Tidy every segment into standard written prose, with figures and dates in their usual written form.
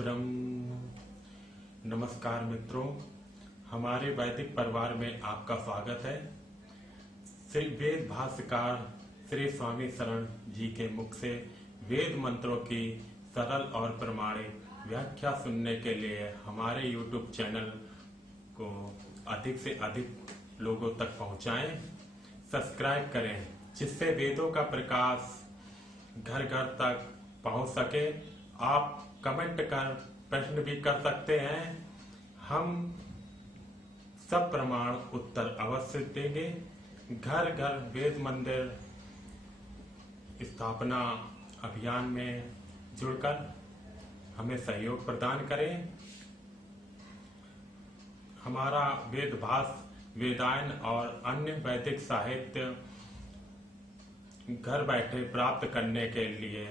ब्रह्म। नमस्कार मित्रों, हमारे वैदिक परिवार में आपका स्वागत है। श्री वेद भाष्यकार श्री स्वामी शरण जी के मुख से वेद मंत्रों की सरल और प्रमाणिक व्याख्या सुनने के लिए हमारे YouTube चैनल को अधिक से अधिक लोगों तक पहुंचाएं, सब्सक्राइब करें, जिससे वेदों का प्रकाश घर घर तक पहुंच सके। आप कमेंट कर प्रश्न भी कर सकते हैं, हम सब प्रमाण उत्तर अवश्य देंगे। घर घर वेद मंदिर स्थापना अभियान में जुड़कर हमें सहयोग प्रदान करें। हमारा वेद भाष्य, वेदायन और अन्य वैदिक साहित्य घर बैठे प्राप्त करने के लिए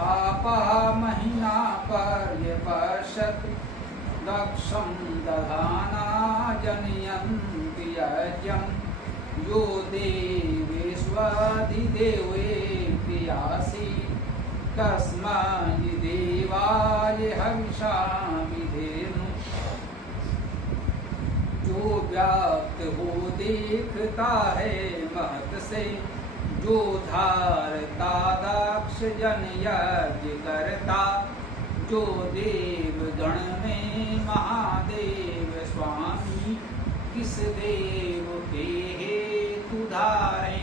आपः महिना पर्यपश्यत् दक्षं दधाना जनयन्ति यज्ञं यो देवेष्वधिदेवेऽपि आसीत् तस्मै देवाय हविषा विधेनु। जो व्याप्त हो देखता है महत से, जो धारता दक्ष जन यज्ञ करता, जो देव गण में महादेव स्वामी, किस देव के हेतु धारे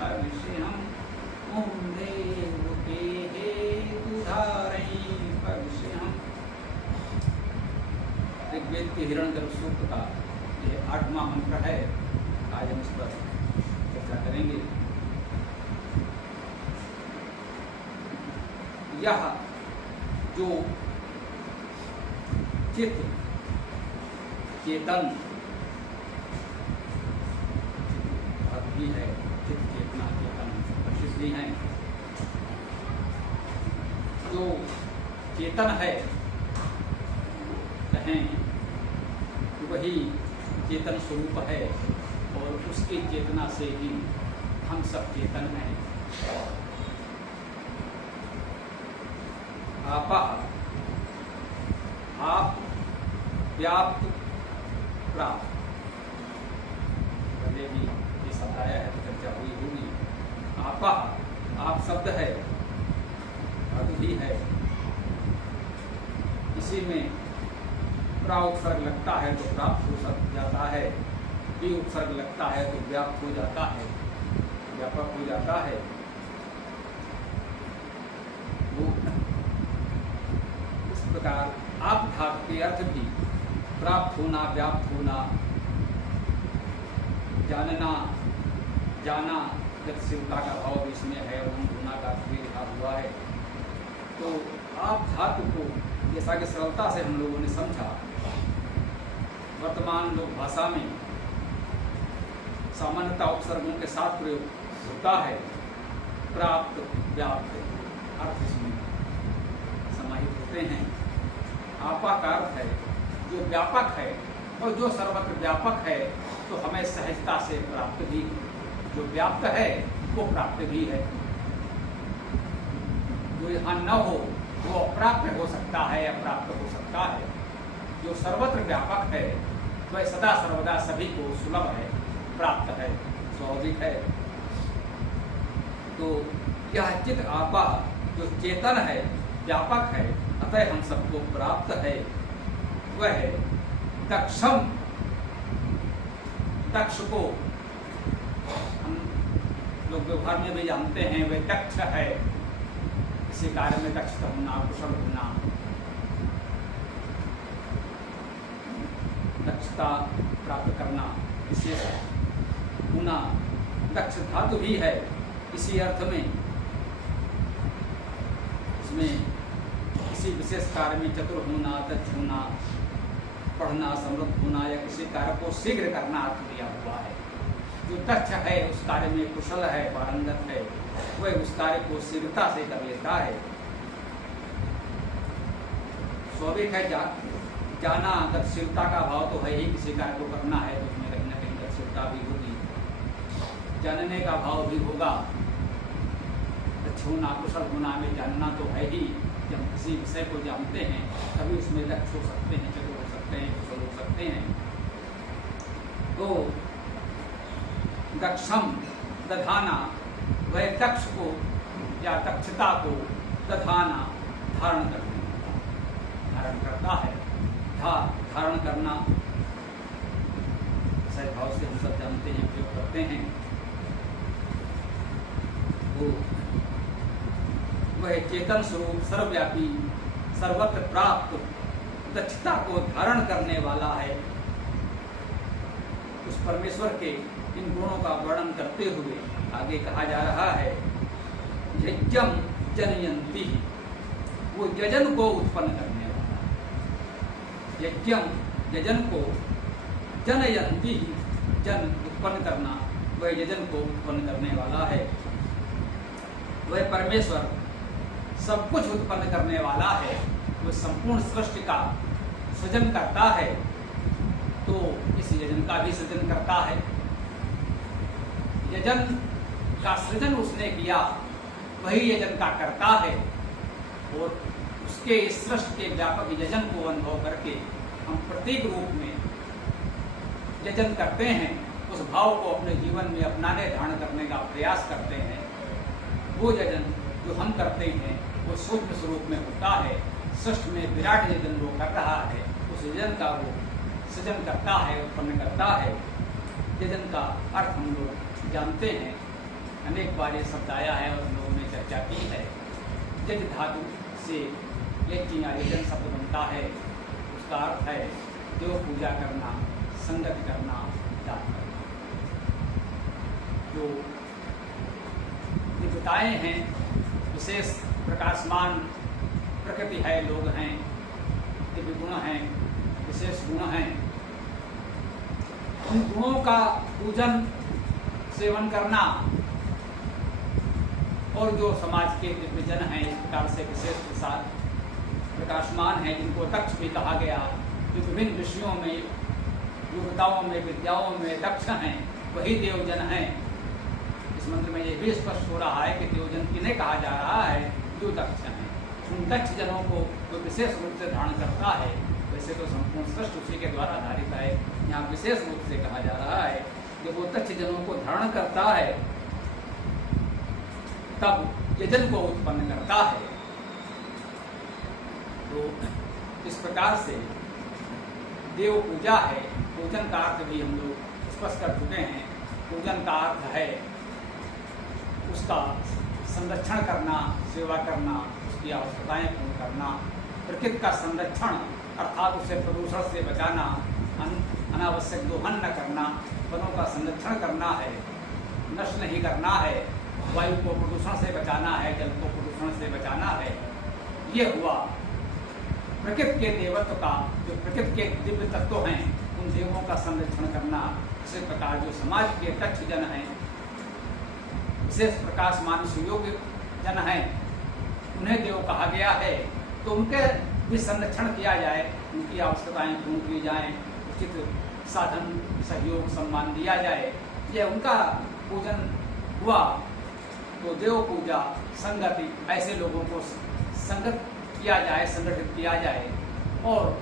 हविष्य हम, ओम देव के हेतु धारे हविष्य हम। ऋग्वेद के हिरण्यगर्भ सूक्त का यह 8वां मंत्र है। आज हम इस पर चर्चा करेंगे। यह जो चित्त चेतन भी है, चित्त चेतना चेतन प्रशिष्ट भी है, जो चेतन है कहें वही चेतन स्वरूप है और उसकी चेतना से ही हम सब चेतन हैं। आप व्याप्त प्राप्त, पहले भी ये शब्द आया है तो चर्चा हुई होगी। आप शब्द है, अर्थ भी है, इसी में प्रा उपसर्ग लगता है तो प्राप्त हो जाता है, बी उपसर्ग लगता है तो व्याप्त हो जाता है, व्यापक हो जाता है। प्रकार आप धातु के अर्थ भी प्राप्त होना, व्याप्त होना, जानना, जाना, गतिशीलता का भाव भी इसमें है और होना का भी लिखा हुआ है। तो आप धातु को जैसा कि सरलता से हम लोगों ने समझा, वर्तमान लोक भाषा में सामान्यता उपसर्गों के साथ प्रयोग होता है। प्राप्त, व्याप्त अर्थ इसमें समाहित होते हैं। आपा का अर्थ है जो व्यापक है और जो सर्वत्र व्यापक है, तो हमें सहजता से प्राप्त भी, जो व्याप्त है वो प्राप्त भी है। जो यहाँ न हो वो अप्राप्त हो सकता है, अप्राप्त हो सकता है। जो सर्वत्र व्यापक है वह सदा सर्वदा सभी को सुलभ है, प्राप्त है, स्वाभाविक है। तो यह चित्त आपा जो चेतन है, व्यापक है, अतः हम सबको प्राप्त है, वह है दक्षम। दक्ष को हम लोग व्यवहार में भी जानते हैं, वह दक्ष है, इसी कार्य में दक्ष होना, कुशल होना, दक्षता प्राप्त करना, विशेष होना। दक्ष धातु भी है, इसी अर्थ में इसमें किसी विशेष कार्य में चतुर होना, दक्ष होना, पढ़ना, समृद्ध होना या किसी कार्य को शीघ्र करना अर्थ दिया हुआ है। जो दक्ष है उस कार्य में कुशल है, पारंगत है, वह उस कार्य को शीघ्रता से कर लेता है। स्वाभाविक है जाना, गतिशीलता का भाव तो है ही, किसी कार्य को करना है तो उसमें कहीं ना कहीं गतिशीलता भी होगी, जानने का भाव भी होगा। दक्ष होना, कुशल होना में जानना तो है ही। जब किसी विषय को जानते हैं तभी उसमें दक्ष हो सकते हैं, चतुर हो सकते हैं, कुशल हो सकते हैं। तो दक्षम दधाना, वह दक्ष को या दक्षता को दधाना धारण करने वाला, धारण करता है। धारण करना सही भाव से हम सब जानते हैं, प्रयोग करते हैं। वो वह चेतन स्वरूप, सर्वव्यापी, सर्वत्र प्राप्त दक्षता को धारण करने वाला है। उस परमेश्वर के इन गुणों का वर्णन करते हुए आगे कहा जा रहा है, यज्ञम जनयंती, वो यजन को उत्पन्न करने वाला है। यज्ञम, यजन को, जनयंती, जन उत्पन्न करना, वह यजन को उत्पन्न करने वाला है। वह परमेश्वर सब कुछ उत्पन्न करने वाला है। वह संपूर्ण सृष्टि का सृजन करता है, तो इस यजन का भी सृजन करता है। यजन का सृजन उसने किया, वही यजन का करता है। और उसके इस सृष्टि के व्यापक यजन को अनुभव करके हम प्रत्येक रूप में यजन करते हैं, उस भाव को अपने जीवन में अपनाने, धारण करने का प्रयास करते हैं। वो यजन जो हम करते हैं वो सूक्ष्म स्वरूप में होता है। सृष्टि में विराट यजन वो कर रहा है, उस यजन का वो सृजन करता है, उत्पन्न करता है। यजन का अर्थ हम लोग जानते हैं, अनेक बार ये शब्द आया है और हम लोगों ने चर्चा की है। यज धातु से यज्ञ या यजन शब्द बनता है, उसका अर्थ है देव पूजा करना, संगति करना, दान करना। जो दिव्यताएं हैं, विशेष प्रकाशमान प्रकृति है, लोग हैं, दिव्य गुण हैं, विशेष गुण हैं, उन गुणों का पूजन, सेवन करना। और जो समाज के दिव्यजन हैं, इस प्रकार से विशेष प्रसाद प्रकाशमान है, जिनको दक्ष भी कहा गया, जो विभिन्न विषयों में, योग्यताओं में, विद्याओं में दक्ष हैं, वही देवजन हैं। इस मंत्र में यह भी स्पष्ट हो रहा है कि देवजन किन्हें कहा जा रहा है, जो दक्ष हैं। उन दक्ष जनों को जो विशेष रूप से धारण करता है, वैसे तो संपूर्ण सृष्टि उसी के द्वारा धारित है, यहाँ विशेष रूप से कहा जा रहा है कि वो दक्ष जनों को धारण करता है, तब यजन को उत्पन्न करता है। तो इस प्रकार से देव पूजा है। पूजन का अर्थ भी हम लोग स्पष्ट कर चुके हैं। पूजन का अर्थ है उसका संरक्षण करना, सेवा करना, उसकी आवश्यकताएं पूर्ण करना, प्रकृति का संरक्षण अर्थात उसे प्रदूषण से बचाना, अनावश्यक दोहन न करना, वनों का संरक्षण करना है, नष्ट नहीं करना है, वायु को प्रदूषण से बचाना है, जल को प्रदूषण से बचाना है। ये हुआ प्रकृति के देवत्व का, जो प्रकृति के दिव्य तत्व हैं, उन देवों का संरक्षण करना। इसी प्रकार जो समाज के दक्ष जन हैं, विशेष प्रकाशमान सुयोग्य जन हैं, उन्हें देव कहा गया है, तो उनके भी संरक्षण किया जाए, उनकी आवश्यकताएं पूर्ण की जाएं, उचित साधन, सहयोग, सम्मान दिया जाए। यह उनका पूजन हुआ। तो देव पूजा, संगति, ऐसे लोगों को संगत किया जाए, संगठित किया जाए और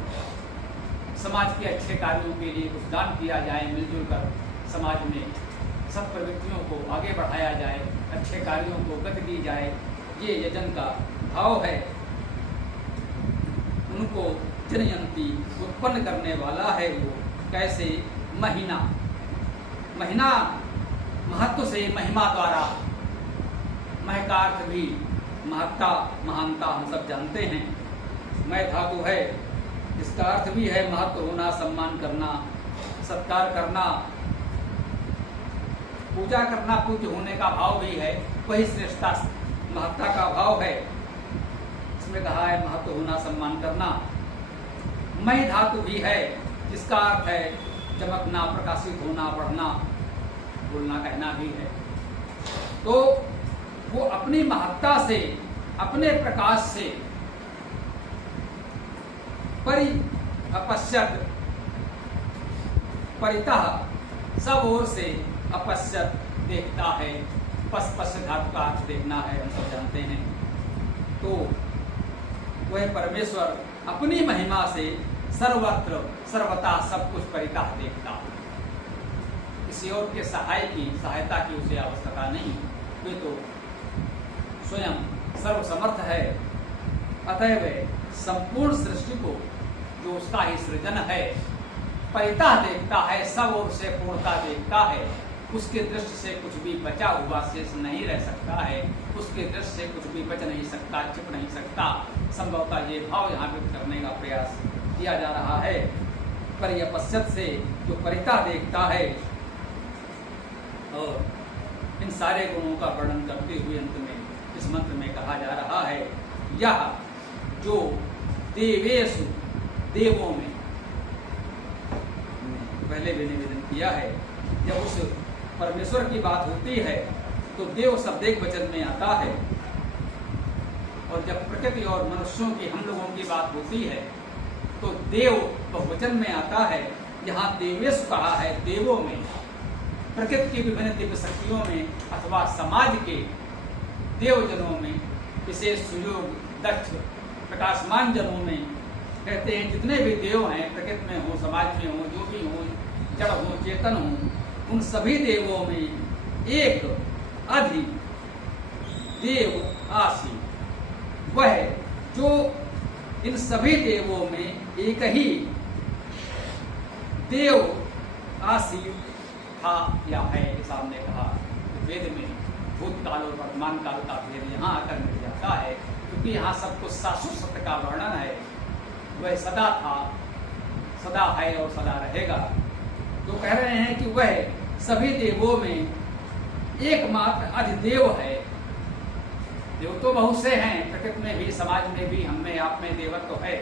समाज के अच्छे कार्यों के लिए कुछ दान किया जाए। मिलजुल कर समाज में सब प्रवृत्तियों को आगे बढ़ाया जाए, अच्छे कार्यों को गति दी जाए, ये यजन का भाव है। उनको जनयंती उत्पन्न करने वाला है वो। कैसे? महीना, महीना महत्व से, महिमा द्वारा। मह का अर्थ भी महत्ता, महानता हम सब जानते हैं। मय धातु है, इसका अर्थ भी है महत्व होना, सम्मान करना, सत्कार करना। पूजा करना पूज्य होने का भाव भी है, वही श्रेष्ठता महत्ता का भाव है। इसमें कहा है महत्व होना, सम्मान करना। मई धातु भी है, जिसका अर्थ है चमकना, प्रकाशित होना, बढ़ना, बोलना, कहना भी है। तो वो अपनी महत्ता से, अपने प्रकाश से परि अपश्यत, परितः सब ओर से अपश्यत देखता है। पश्य धातु का अर्थ देखना है, हम सब जानते हैं। तो वह परमेश्वर अपनी महिमा से सर्वत्र सर्वथा सब कुछ परितः देखता है। किसी और के सहायता की उसे आवश्यकता नहीं, वे तो स्वयं सर्वसमर्थ है। अतएव संपूर्ण सृष्टि को, जो उसका ही सृजन है, परितः देखता है, सब ओर से पूर्णता देखता है। उसके दृष्टि से कुछ भी बचा हुआ शेष नहीं रह सकता है, उसके दृष्टि से कुछ भी बच नहीं सकता, छिप नहीं सकता। संभवतः ये भाव यहाँ व्यक्त करने का प्रयास किया जा रहा है। परिपश्यत से जो परितः देखता है, और इन सारे गुणों का वर्णन करते हुए अंत में इस मंत्र में कहा जा रहा है, यह जो देवेषु, देवों में, पहले भी निवेदन किया है, जब उस परमेश्वर की बात होती है तो देव शब्द एक वचन में आता है, और जब प्रकृति और मनुष्यों की, हम लोगों की बात होती है तो देव बहुवचन में आता है। यहाँ देवेश कहा है, देवों में, प्रकृति की विभिन्न दिव्य शक्तियों में अथवा समाज के देवजनों में, विशेष सुयोग दक्ष प्रकाशमान जनों में, कहते हैं जितने भी देव हैं, प्रकृति में हो, समाज में हो, जो भी हो, जड़ हो, चेतन हो, उन सभी देवों में एक अधि देव आसी, वह जो इन सभी देवों में एक ही देव आसी था या है। सामने कहा वेद में भूतकाल और वर्तमान काल का भेद यहाँ आकर मिल जाता है, क्योंकि यहाँ सब कुछ शाश्वत सत्य का वर्णन है। वह सदा था, सदा है और सदा रहेगा। तो कह रहे हैं कि वह सभी देवों में एकमात्र अधिदेव है। देव तो बहुत से हैं, प्रकृति में भी, समाज में भी, हम में, आप में देवत्व तो है।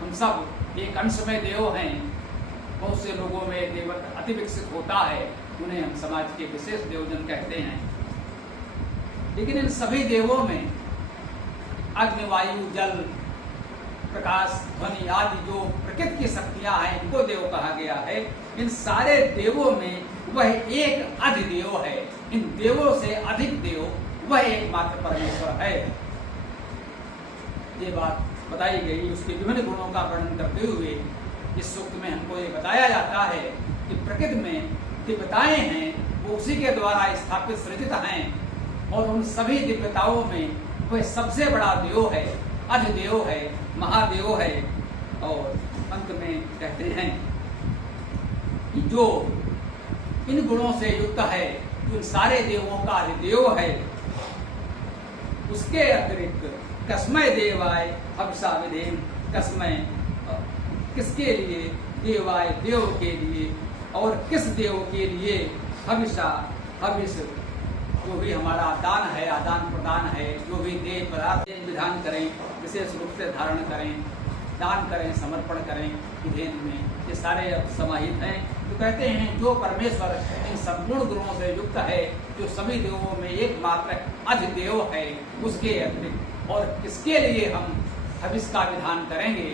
हम सब एक अंश में देव हैं। बहुत से लोगों में देवत्व अति विकसित होता है, उन्हें हम समाज के विशेष देवजन कहते हैं। लेकिन इन सभी देवों में अग्नि, वायु, जल, प्रकाश, ध्वनि आदि जो प्रकृति की शक्तियां हैं, इनको देव कहा गया है। इन सारे देवों में वह एक अधिदेव है। इन देवों से अधिक देव वह एकमात्र परमेश्वर है। ये बात बताई गई। उसके विभिन्न गुणों का वर्णन करते हुए इस सूक्त में हमको ये बताया जाता है कि प्रकृति में दिव्यताएं हैं, वो उसी के द्वारा स्थापित सृजित हैं, और उन सभी दिव्यताओं में वह सबसे बड़ा देव है, अधिदेव है, महादेव है। और अंत में कहते हैं कि जो इन गुणों से युक्त है, उन सारे देवों का अधिदेव है, उसके अतिरिक्त कस्मय देवाय हविषा विधेन, कस्मय किसके लिए, देवाय देव के लिए, और किस देव के लिए, हविषा हविष, जो भी हमारा दान है, आदान प्रदान है, जो भी देव पदार्थ विधान करें, विशेष रूप से धारण करें, दान करें, समर्पण करें, विधेन में ये सारे समाहित हैं। तो कहते हैं जो परमेश्वर इन संपूर्ण गुणों से युक्त है, जो सभी देवों में एकमात्र अधिदेव है, उसके अतिरिक्त और किसके लिए हम हविष का विधान करेंगे,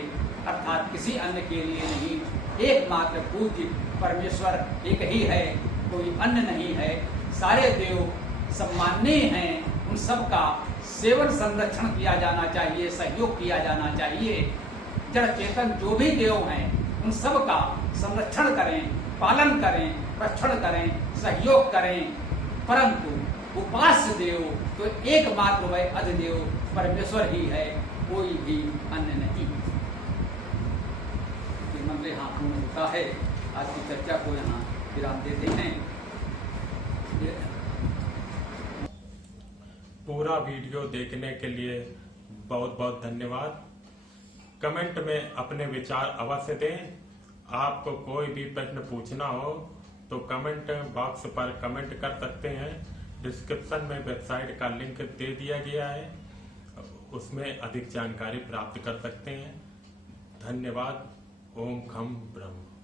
अर्थात किसी अन्य के लिए नहीं। एकमात्र पूज्य परमेश्वर एक ही है, कोई अन्य नहीं है। सारे देव सम्माननीय हैं, उन सब का सेवन संरक्षण किया जाना चाहिए, सहयोग किया जाना चाहिए। जड़ चेतन जो भी देव हैं, उन सब का संरक्षण करें, पालन करें, रक्षण करें, सहयोग करें। परंतु उपास्य देव तो एकमात्र वह अधिदेव परमेश्वर ही है, कोई भी अन्य नहीं। मंत्र यहाँ पूर्ण होता है। आज की चर्चा को यहाँ विराम देते हैं। पूरा वीडियो देखने के लिए बहुत बहुत धन्यवाद। कमेंट में अपने विचार अवश्य दें। आपको कोई भी प्रश्न पूछना हो तो कमेंट बॉक्स पर कमेंट कर सकते हैं। डिस्क्रिप्शन में वेबसाइट का लिंक दे दिया गया है, उसमें अधिक जानकारी प्राप्त कर सकते हैं। धन्यवाद। ओम खम ब्रह्म।